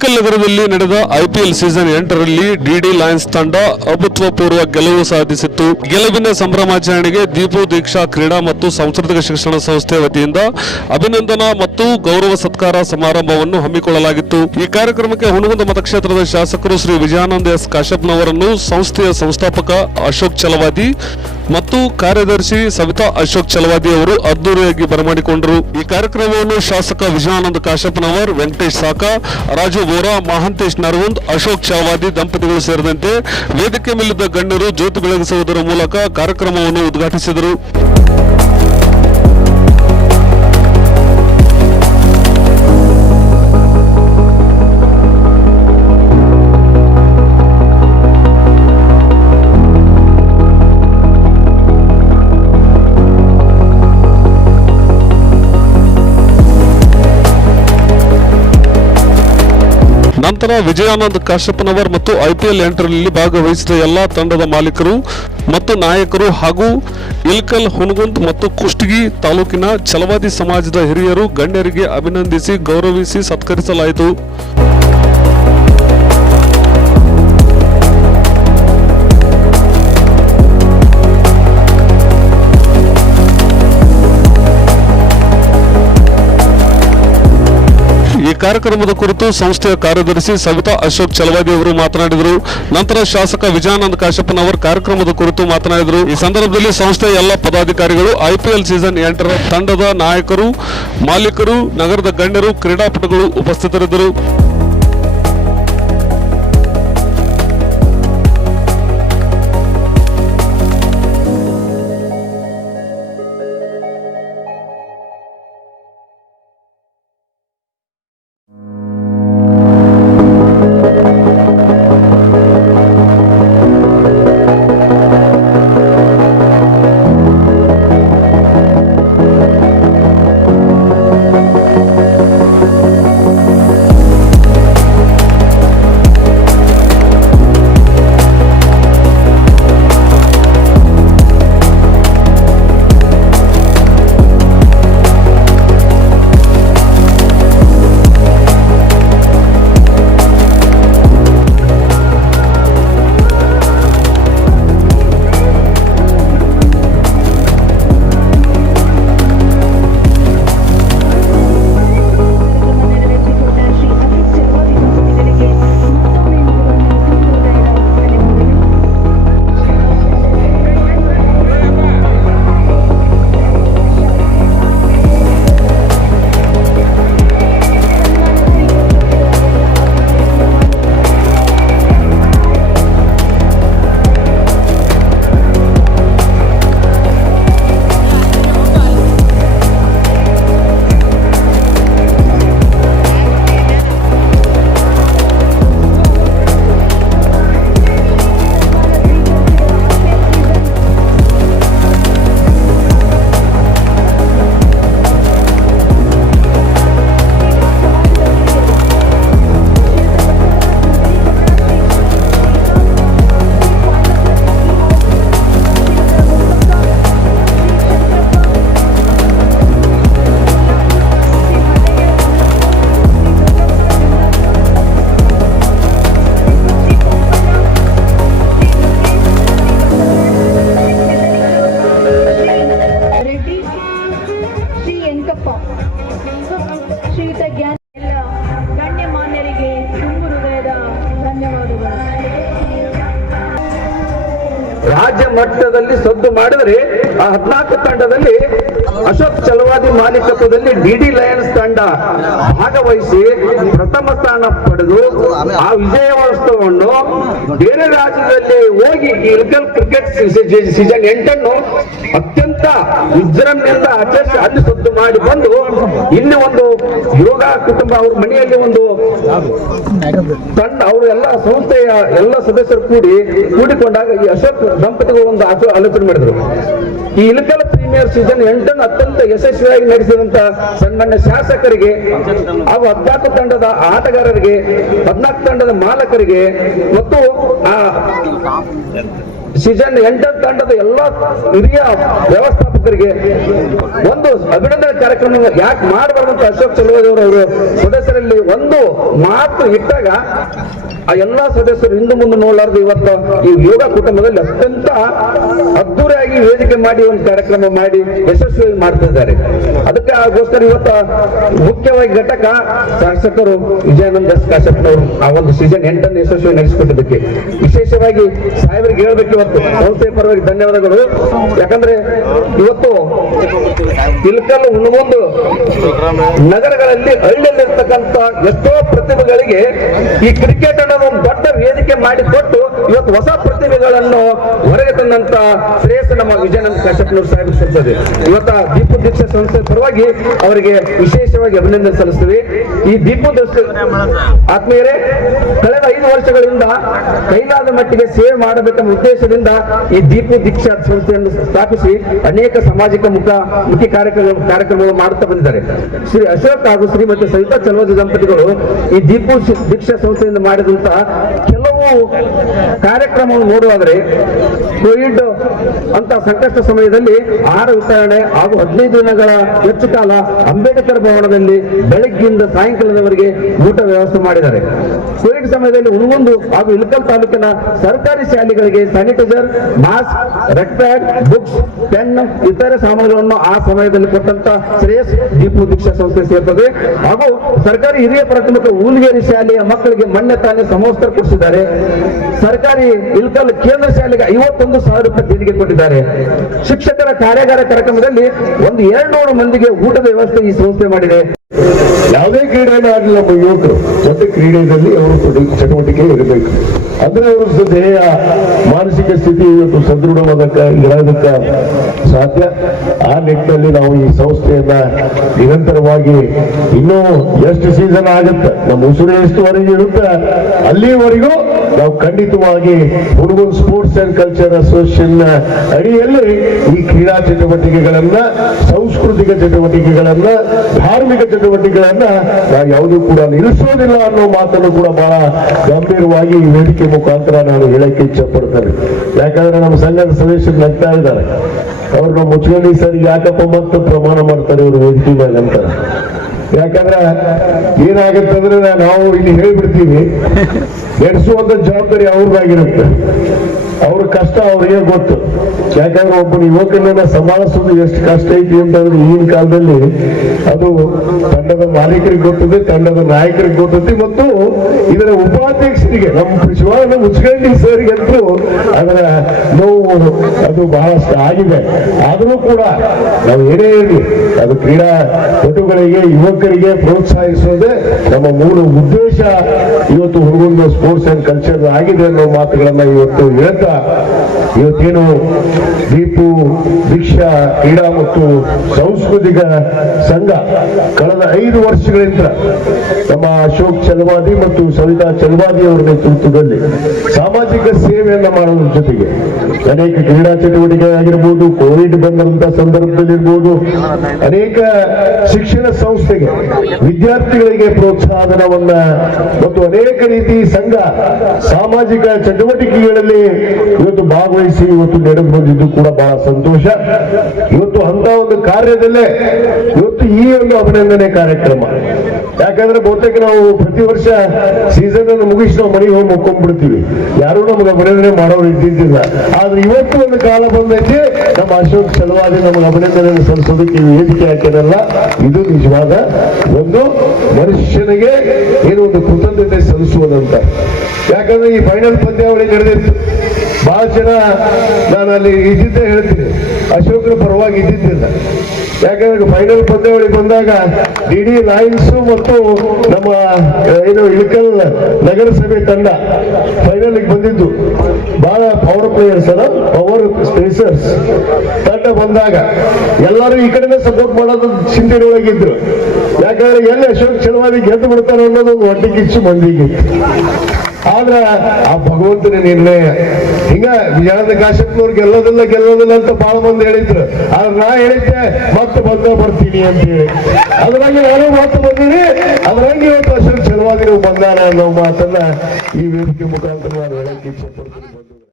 ಇಳಕಲ್ ನಗರದಲ್ಲಿ ನಡೆದ IPL season ಎಂಟರಲ್ಲಿ ಡಿಡಿ ಲಯನ್ಸ್ ತಂಡ ಅಭೂತಪೂರ್ವ ಗೆಲುವು ಸಾಧಿಸಿತ್ತು. ಗೆಲುವಿನ ಸಂಭ್ರಮಾಚರಣೆಗೆ ದೀಪು ದೀಕ್ಷಾ ಕ್ರೀಡಾ ಮತ್ತು ಸಾಂಸ್ಕೃತಿಕ ಶಿಕ್ಷಣ ಸಂಸ್ಥೆ ವತಿಯಿಂದ ಅಭಿನಂದನಾ ಮತ್ತು ಗೌರವ ಸತ್ಕಾರ ಸಮಾರಂಭವನ್ನು ಹಮ್ಮಿಕೊಳ್ಳಲಾಗಿತ್ತು. ಈ ಕಾರ್ಯಕ್ರಮಕ್ಕೆ ಹುಣಗುಂದ ಮತಕ್ಷೇತ್ರದ ಶಾಸಕರು ಶ್ರೀ ವಿಜಯಾನಂದ ಎಸ್ ಕಾಶ್ಯಪ್ನವರನ್ನು ಸಂಸ್ಥೆಯ ಸಂಸ್ಥಾಪಕ ಅಶೋಕ್ ಚಲವಾದಿ ಮತ್ತು ಕಾರ್ಯದರ್ಶಿ ಸವಿತಾ ಅಶೋಕ್ ಚಲವಾದಿ ಅವರು ಅದ್ದೂರಿಯಾಗಿ ಬರಮಾಡಿಕೊಂಡರು. ಈ ಕಾರ್ಯಕ್ರಮವನ್ನು ಶಾಸಕ ವಿಜಯಾನಂದ ಕಾಶಪ್ಪನವರ್, ವೆಂಕಟೇಶ್ ಸಾಕ, ರಾಜು ಬೋರಾ ಮಹಾಂತೇಶ್ ನರವಂತ್ ಅಶೋಕ್ ಚಲವಾದಿ ದಂಪತಿಗಳು ಸೇರಿದಂತೆ ವೇದಿಕೆ ಮೇಲಿದ್ದ ಗಣ್ಯರು ಜ್ಯೋತಿ ಬೆಳಗಿಸುವುದರ ಮೂಲಕ ಕಾರ್ಯಕ್ರಮವನ್ನು ಉದ್ಘಾಟಿಸಿದರು. ನಂತರ ವಿಜಯಾನಂದ್ ಕಾಶ್ಯಪ್ಪನವರ್ ಮತ್ತು ಐಪಿಎಲ್ ಎಂಟರ್ನಲ್ಲಿ ಭಾಗವಹಿಸಿದ ಎಲ್ಲಾ ತಂಡದ ಮಾಲೀಕರು ಮತ್ತು ನಾಯಕರು ಹಾಗೂ ಇಲ್ಕಲ್ ಹುನಗುಂದ್ ಮತ್ತು ಕುಷ್ಟಗಿ ತಾಲೂಕಿನ ಚಲವಾದಿ ಸಮಾಜದ ಹಿರಿಯರು ಗಣ್ಯರಿಗೆ ಅಭಿನಂದಿಸಿ ಗೌರವಿಸಿ ಸತ್ಕರಿಸಲಾಯಿತು. ಕಾರ್ಯಕ್ರಮದ ಕುರಿತು ಸಂಸ್ಥೆಯ ಕಾರ್ಯದರ್ಶಿ ಸವಿತಾ ಅಶೋಕ್ ಚಲವಾಗಿ ಅವರು ಮಾತನಾಡಿದರು. ನಂತರ ಶಾಸಕ ವಿಜಯಾನಂದ ಕಾಶಪ್ಪನವರು ಕಾರ್ಯಕ್ರಮದ ಕುರಿತು ಮಾತನಾಡಿದರು. ಈ ಸಂದರ್ಭದಲ್ಲಿ ಸಂಸ್ಥೆಯ ಎಲ್ಲ ಪದಾಧಿಕಾರಿಗಳು ಐಪಿಎಲ್ ಸೀಸನ್ ಎಂಟರ ತಂಡದ ನಾಯಕರು, ಮಾಲೀಕರು, ನಗರದ ಗಣ್ಯರು, ಕ್ರೀಡಾಪಟುಗಳು ಉಪಸ್ಥಿತರಿದ್ದರು. ಶ್ರೀಯುತ ಜ್ಞಾನ ಎಲ್ಲ ಗಣ್ಯಮಾನ್ಯರಿಗೆ ತುಂಬು ಹೃದಯದ ಧನ್ಯವಾದಗಳು. ರಾಜ್ಯ ಮಟ್ಟದಲ್ಲಿ ಸದ್ದು ಮಾಡಿದ್ರೆ ಆ ಹದಿನಾಲ್ಕು ತಂಡದಲ್ಲಿ ಅಶೋಕ್ ಚಲವಾದಿ ಮಾಲೀಕತ್ವದಲ್ಲಿ ಡಿಡಿ ಲಯನ್ಸ್ ತಂಡ ಭಾಗವಹಿಸಿ ಪ್ರಥಮ ಸ್ಥಾನ ಪಡೆದು ಆ ವಿಜಯೋತ್ಸವವನ್ನು ಬೇರೆ ರಾಜ್ಯದಲ್ಲಿ ಹೋಗಿ ಇಲ್ಗಲ್ ಕ್ರಿಕೆಟ್ ಸೀಸನ್ ಎಂಟನ್ನು ಅತ್ಯಂತ ವಿಜೃಂಭಣೆಯಿಂದ ಆಚರಿಸಿ ಅಲ್ಲಿ ಸದ್ದು ಮಾಡಿ ಬಂದು ಇಲ್ಲಿ ಒಂದು ಯೋಗ ಕುಟುಂಬ ಅವ್ರ ಮನೆಯಲ್ಲಿ ಒಂದು ತಂಡ, ಅವರು ಎಲ್ಲ ಸಂಸ್ಥೆಯ ಎಲ್ಲ ಸದಸ್ಯರು ಕೂಡಿ ಕೂಡಿಕೊಂಡಾಗ ಈ ಅಶೋಕ್ ದಂಪತಿಗಳು ಒಂದು ಆಲೋಚನೆ ಮಾಡಿದ್ರು. ಈ ಇಳಕಲ್ ಪ್ರೀಮಿಯರ್ ಸೀಸನ್ ಎಂಟನ್ನು ಅತ್ಯಂತ ಯಶಸ್ವಿಯಾಗಿ ನಡೆಸಿದಂತ ಸಣ್ಣ ಶಾಸಕರಿಗೆ ಹಾಗೂ ಹದಿನಾಲ್ಕು ತಂಡದ ಆಟಗಾರರಿಗೆ ಹದಿನಾಲ್ಕು ತಂಡದ ಮಾಲಕರಿಗೆ ಮತ್ತು ಆ ಸೀಸನ್ ಎಂಟರ ತಂಡದ ಎಲ್ಲ ಹಿರಿಯ ವ್ಯವಸ್ಥಾಪಕರಿಗೆ ಒಂದು ಅಭಿನಂದನೆ ಕಾರ್ಯಕ್ರಮ ಯಾಕೆ ಮಾಡಬಾರ್ದು ಅಂತ ಅಶೋಕ್ ಚಲುವದವರು ಅವರು ಸದಸ್ಯರಲ್ಲಿ ಒಂದು ಮಾತು ಇಟ್ಟಾಗ ಆ ಎಲ್ಲಾ ಸದಸ್ಯರು ಹಿಂದೆ ಮುಂದೆ ನೋಡಲಾರ್ದು ಇವತ್ತು ಈ ಯೋಗ ಕುಟುಂಬದಲ್ಲಿ ಅತ್ಯಂತ ಅದ್ದೂರಿಯಾಗಿ ವೇದಿಕೆ ಮಾಡಿ ಒಂದು ಕಾರ್ಯಕ್ರಮ ಮಾಡಿ ಯಶಸ್ವಿಯಾಗಿ ಮಾಡ್ತಾ ಇದ್ದಾರೆ. ಅದಕ್ಕೆ ಆಗೋಸ್ಕರ ಇವತ್ತು ಮುಖ್ಯವಾಗಿ ಘಟಕ ಶಾಸಕರು ವಿಜಯಾನಂದ ಎಸ್ ಕಾಶಪ್ಪನವರು ಆ ಒಂದು ಸೀಸನ್ ಎಂಟನ್ನು ಯಶಸ್ವಿ ನಡೆಸಿಕೊಟ್ಟಿದ್ದಕ್ಕೆ. ವಿಶೇಷವಾಗಿ ಸಾಹೇಬರಿಗೆ ಹೇಳ್ಬೇಕು ಇವತ್ತು ಸಂಸ್ಥೆ ಪರವಾಗಿ ಧನ್ಯವಾದಗಳು. ಯಾಕಂದ್ರೆ ಇವತ್ತು ಇಲ್ಕಲ್ ಹುಣಗುಂದು ನಗರಗಳಲ್ಲಿ ಹಳ್ಳಿಯಲ್ಲಿರ್ತಕ್ಕಂತ ಎಷ್ಟೋ ಪ್ರತಿಭೆಗಳಿಗೆ ಈ ಕ್ರಿಕೆಟ್ ಅನ್ನೋ ಒಂದು ದೊಡ್ಡ ವೇದಿಕೆ ಮಾಡಿಕೊಟ್ಟು ಇವತ್ತು ಹೊಸ ಪ್ರತಿಭೆಗಳನ್ನು ಹೊರಗೆ ತಂದಂತ ಶ್ರೇಯಸ್ ನಮ್ಮ ವಿಜಯನಂದ ಕಾಶ್ಯಪ್ನವ್ರ ಸಾಹೇಬ್ ಸಲ್ಲಿಸದೆ ಇವತ್ತ ದೀಪು ದೀಕ್ಷಾ ಸಂಸ್ಥೆ ಪರವಾಗಿ ಅವರಿಗೆ ವಿಶೇಷವಾಗಿ ಅಭಿನಂದನೆ ಸಲ್ಲಿಸ್ತೀವಿ. ಈ ದೀಪು ಆತ್ಮೀಯರೇ, ಕಳೆದ ಐದು ವರ್ಷಗಳಿಂದ ಕೈಲಾದ ಮಟ್ಟಿಗೆ ಸೇವೆ ಮಾಡಬೇಕೆಂಬ ಉದ್ದೇಶದಿಂದ ಈ ದೀಪು ದೀಕ್ಷಾ ಸಂಸ್ಥೆಯನ್ನು ಸ್ಥಾಪಿಸಿ ಅನೇಕ ಸಾಮಾಜಿಕ ಮುಖ ಮುಖ್ಯ ಕಾರ್ಯಕ್ರಮ ಕಾರ್ಯಕ್ರಮಗಳು ಮಾಡುತ್ತಾ ಬಂದಿದ್ದಾರೆ. ಶ್ರೀ ಅಶೋಕ್ ಹಾಗೂ ಶ್ರೀಮತಿ ಸವಿತಾ ಚಲವಾದಿ ದಂಪತಿಗಳು ಈ ದೀಪು ದೀಕ್ಷಾ ಸಂಸ್ಥೆಯಿಂದ ಮಾಡಿದಂತಹ ಕಾರ್ಯಕ್ರಮವನ್ನು ನೋಡುವಾದರೆ ಕೋವಿಡ್ ಅಂತ ಸಂಕಷ್ಟ ಸಮಯದಲ್ಲಿ ಆಹಾರ ವಿತರಣೆ ಹಾಗೂ ಹದಿನೈದು ದಿನಗಳ ಹೆಚ್ಚು ಕಾಲ ಅಂಬೇಡ್ಕರ್ ಭವನದಲ್ಲಿ ಬೆಳಗ್ಗಿಂದ ಸಾಯಂಕಾಲದವರೆಗೆ ಊಟ ವ್ಯವಸ್ಥೆ ಮಾಡಿದ್ದಾರೆ. ಕೋವಿಡ್ ಸಮಯದಲ್ಲಿ ಹುಣಗುಂದು ಹಾಗೂ ಇಳಕಲ್ ತಾಲೂಕಿನ ಸರ್ಕಾರಿ ಶಾಲೆಗಳಿಗೆ sanitiser, mask red pad, books, pen, ಇತರೆ ಸಾಮಾನುಗಳನ್ನು ಆ ಸಮಯದಲ್ಲಿ ಕೊಟ್ಟಂತ ಶ್ರೇಯಸ್ ದೀಪು ದೀಕ್ಷಾ ಸಂಸ್ಥೆ ಸೇರ್ತದೆ. ಹಾಗೂ ಸರ್ಕಾರಿ ಹಿರಿಯ ಪ್ರಾಥಮಿಕ ಊಲ್ಗೇರಿ ಶಾಲೆಯ ಮಕ್ಕಳಿಗೆ ಮೊನ್ನೆ ತಾನೇ ಸಮವಸ್ತ್ರ ಕೊಡಿಸಿದ್ದಾರೆ. ಸರ್ಕಾರಿ ಇಲ್ಕಲ್ ಕೇಂದ್ರ ಶಾಲೆಗೆ ಐವತ್ತೊಂದು ಸಾವಿರ ರೂಪಾಯಿ ದೇಣಿಗೆ ಕೊಟ್ಟಿದ್ದಾರೆ. ಶಿಕ್ಷಕರ ಕಾರ್ಯಾಗಾರ ಕಾರ್ಯಕ್ರಮದಲ್ಲಿ ಒಂದು ಎರಡ್ನೂರು ಮಂದಿಗೆ ಊಟದ ವ್ಯವಸ್ಥೆ ಈ ಸಂಸ್ಥೆ ಮಾಡಿದೆ. ಯಾವುದೇ ಕ್ರೀಡೆಯನ್ನು ಆಗಲಿ ನಮ್ಮ ಯುವಕರು. ಮತ್ತೆ ಕ್ರೀಡೆಯಲ್ಲಿ ಅವರು ಚಟುವಟಿಕೆ ಇರಬೇಕು. ಅಂದ್ರೆ ಅವರ ದೇಹ ಮಾನಸಿಕ ಸ್ಥಿತಿ ಇವತ್ತು ಸದೃಢವಾದಕ್ಕ ಇರೋದಕ್ಕ ಸಾಧ್ಯ. ಆ ನಿಟ್ಟಿನಲ್ಲಿ ನಾವು ಈ ಸಂಸ್ಥೆಯನ್ನ ನಿರಂತರವಾಗಿ ಇನ್ನೂ ಎಷ್ಟು ಸೀಸನ್ ಆಗುತ್ತೆ, ನಮ್ಮ ಉಸಿರು ಎಷ್ಟುವರೆಗೆ ಇರುತ್ತೆ, ಅಲ್ಲಿವರೆಗೂ ನಾವು ಖಂಡಿತವಾಗಿ ಹುಡುಗನ್ ಸ್ಪೋರ್ಟ್ಸ್ ಅಂಡ್ ಕಲ್ಚರ್ ಅಸೋಸಿಯೇಷನ್ ಅಡಿಯಲ್ಲಿ ಈ ಕ್ರೀಡಾ ಚಟುವಟಿಕೆಗಳನ್ನ, ಸಾಂಸ್ಕೃತಿಕ ಚಟುವಟಿಕೆಗಳನ್ನ, ಧಾರ್ಮಿಕ ಚಟುವಟಿಕೆಗಳನ್ನ ನಾವು ಯಾವುದೂ ಕೂಡ ನಿಲ್ಲಿಸೋದಿಲ್ಲ ಅನ್ನೋ ಮಾತನ್ನು ಕೂಡ ಬಹಳ ಗಂಭೀರವಾಗಿ ಈ ವೇದಿಕೆ ಮುಖಾಂತರ ನಾನು ಹೇಳಕ್ಕೆ ಇಚ್ಛೆ ಪಡ್ತೇನೆ ಯಾಕಂದ್ರೆ ನಮ್ಮ ಸಂಘದ ಸದಸ್ಯರು ನಗ್ತಾ ಇದ್ದಾರೆ. ಅವ್ರನ್ನ ಮುಚ್ಕೊಂಡು ಸರ್ ಯಾಕಪ್ಪ ಮತ್ತೆ ಪ್ರಮಾಣ ಮಾಡ್ತಾರೆ ಇವರು ವೇದಿಕೆ ಮೇಲೆ ಅಂತಾರೆ. ಯಾಕಂದ್ರೆ ಏನಾಗತ್ತಂದ್ರೆ ನಾವು ಇಲ್ಲಿ ಹೇಳ್ಬಿಡ್ತೀವಿ ನಡೆಸುವಂತ ಜವಾಬ್ದಾರಿ ಅವ್ರದ್ದಾಗಿರುತ್ತೆ. ಅವ್ರ ಕಷ್ಟ ಅವ್ರಿಗೆ ಗೊತ್ತು. ಯಾಕಂದ್ರೆ ಒಬ್ಬನ ಯುವಕನನ್ನ ಸಂಭಾಳಿಸೋದು ಎಷ್ಟು ಕಷ್ಟ ಐತಿ ಅಂತಂದ್ರೆ ಈಗಿನ ಕಾಲದಲ್ಲಿ ಅದು ತಂಡದ ಮಾಲೀಕರಿಗೆ ಗೊತ್ತದೆ ತಂಡದ ನಾಯಕರಿಗೆ ಗೊತ್ತೈತಿ ಮತ್ತು ಇದರ ಉಪಾಧ್ಯಕ್ಷರಿಗೆ, ನಮ್ಮ ಶಿವಾನ ಮುಚ್ಕಂಡಿ ಸರ್ಗಂತೂ ಅದರ ನೋವು ಅದು ಬಹಳಷ್ಟು ಆಗಿದೆ. ಆದರೂ ಕೂಡ ನಾವು ಏನೇ ಇರಲಿ, ಅದು ಕ್ರೀಡಾ ಪಟುಗಳಿಗೆ ಯುವಕರಿಗೆ ಪ್ರೋತ್ಸಾಹಿಸೋದೇ ನಮ್ಮ ಮೂಲ ಉದ್ದೇಶ. ಇವತ್ತು ಹುಡುಗನ ಸ್ಪೋರ್ಟ್ಸ್ ಅಂಡ್ ಕಲ್ಚರ್ ಆಗಿದೆ ಅನ್ನೋ ಮಾತುಗಳನ್ನ ಇವತ್ತು ಹೇಳ್ತಾ, ಇವತ್ತೇನು ದೀಪು, ದೀಕ್ಷಾ, ಕ್ರೀಡಾ ಮತ್ತು ಸಾಂಸ್ಕೃತಿಕ ಸಂಘ, ಕಳೆದ ಐದು ವರ್ಷಗಳಿಂದ ನಮ್ಮ ಅಶೋಕ್ ಚಲವಾದಿ ಮತ್ತು ಸವಿತಾ ಚಲವಾದಿ ಅವರ ನೇತೃತ್ವದಲ್ಲಿ ಸಾಮಾಜಿಕ ಸೇವೆಯನ್ನ ಮಾಡುವ ಜೊತೆಗೆ ಅನೇಕ ಕ್ರೀಡಾ ಚಟುವಟಿಕೆ ಆಗಿರ್ಬೋದು, ಕೋವಿಡ್ ಬಂದಂತ ಸಂದರ್ಭದಲ್ಲಿ ಇರ್ಬೋದು ಅನೇಕ ಶಿಕ್ಷಣ ಸಂಸ್ಥೆಗೆ ವಿದ್ಯಾರ್ಥಿಗಳಿಗೆ ಪ್ರೋತ್ಸಾಹನವನ್ನ ಮತ್ತು ಅನೇಕ ರೀತಿ ಸಂಘ ಸಾಮಾಜಿಕ ಚಟುವಟಿಕೆಗಳಲ್ಲಿ ಇವತ್ತು ಭಾಗವಹಿಸಿ ಇವತ್ತು ನಡೆದು ಬಂದಿದ್ದು ಕೂಡ ಬಹಳ ಸಂತೋಷ. ಇವತ್ತು ಅಂತ ಒಂದು ಕಾರ್ಯದಲ್ಲೇ ಇವತ್ತು ಈ ಒಂದು ಅಭಿನಂದನೆ ಕಾರ್ಯಕ್ರಮ. ಯಾಕಂದ್ರೆ ಬಹುತೇಕ ನಾವು ಪ್ರತಿ ವರ್ಷ ಸೀಸನ್ ಅನ್ನು ಮುಗಿಸಿ ನಾವು ಮನೆಗೆ ಹೋಗಿ ಮುಕ್ಕೊಂಡ್ಬಿಡ್ತೀವಿ ಯಾರು ನಮಗೆ ಅಭಿನಂದನೆ ಮಾಡೋರು ಇದ್ದಿದ್ದಿಲ್ಲ. ಆದ್ರೆ ಇವತ್ತು ಒಂದು ಕಾಲ ಬಂದೈತಿ, ನಮ್ಮ ಅಶೋಕ್ ಸಲುವಾಗಿ ನಮಗೆ ಅಭಿನಂದನೆ ಸಲ್ಲಿಸೋದಕ್ಕೆ ವೇದಿಕೆ ಹಾಕಿರಲ್ಲ. ಇದು ನಿಜವಾದ ಒಂದು ಮನುಷ್ಯನಿಗೆ ಏನು ಒಂದು ಕೃತಜ್ಞತೆ ಸಲ್ಲಿಸುವುದಂತ. ಯಾಕಂದ್ರೆ ಈ ಫೈನಲ್ ಪಂದ್ಯಾವಳಿ ನಡೆದಿತ್ತು. ಬಹಳ ಜನ ನಾನು ಅಲ್ಲಿ ಇದ್ದಿದ್ದೇ ಹೇಳ್ತೀನಿ. ಅಶೋಕನ ಪರವಾಗಿ ಇದ್ದಿದ್ದಿಲ್ಲ. ಯಾಕಂದ್ರೆ ಫೈನಲ್ ಪಂದ್ಯಾವಳಿ ಬಂದಾಗ ಇಡೀ ಲಾಯನ್ಸ್ ಮತ್ತು ನಮ್ಮ ಏನು ಇಳಕಲ್ ನಗರಸಭೆ ತಂಡ ಫೈನಲ್ ಬಂದಿದ್ದು. ಬಹಳ ಪವರ್ ಪ್ಲೇಯರ್ಸ್ ಅಲ್ಲ ಪವರ್ ಸ್ಪೇಸರ್ಸ್ ತಂಡ ಬಂದಾಗ ಎಲ್ಲರೂ ಈ ಕಡೆನೇ ಸಪೋರ್ಟ್ ಮಾಡೋದು ಚಿಂತನೆ ಒಳಗಿದ್ರು ಯಾಕಂದ್ರೆ ಎಲ್ಲಿ ಅಶೋಕ್ ಚಲವಾದಿ ಗೆದ್ದು ಬಿಡ್ತಾರೆ ಅನ್ನೋದು ಒಂದು ಹೊಟ್ಟೆ ಕಿಚ್ಚು ಮಂದಿಗೆ ಆದ್ರ ಆ ಭಗವಂತನ ನಿರ್ಣಯ ಹಿಂಗ ವಿಜಯಾನಂದ ಕಾಶ್ಯಪ್ನವ್ರು ಗೆಲ್ಲೋದಿಲ್ಲ ಗೆಲ್ಲೋದಿಲ್ಲ ಅಂತ ಬಹಳ ಮಂದಿ ಹೇಳಿದ್ರು. ಆದ್ರೆ ನಾ ಹೇಳಿದ್ದೆ, ಮತ್ತೆ ಬಂದ ಬರ್ತೀನಿ ಅಂತ ಹೇಳಿ ಅದ್ರಾಗಿ ನಾನು ಮತ್ತೆ ಬಂದೀನಿ ಅದ್ರಾಗಿ ಇವತ್ತು ಅಶೋಕ್ ಚಲವಾದಿ ಬಂದಾನ ಅನ್ನೋ ಮಾತನ್ನ ಈ ವೇದಿಕೆ ಮುಖಾಂತರ ನಾನು ಹೇಳಕ್ಕೆ ಇಚ್ಛೆ ಪಡ್ತೀನಿ.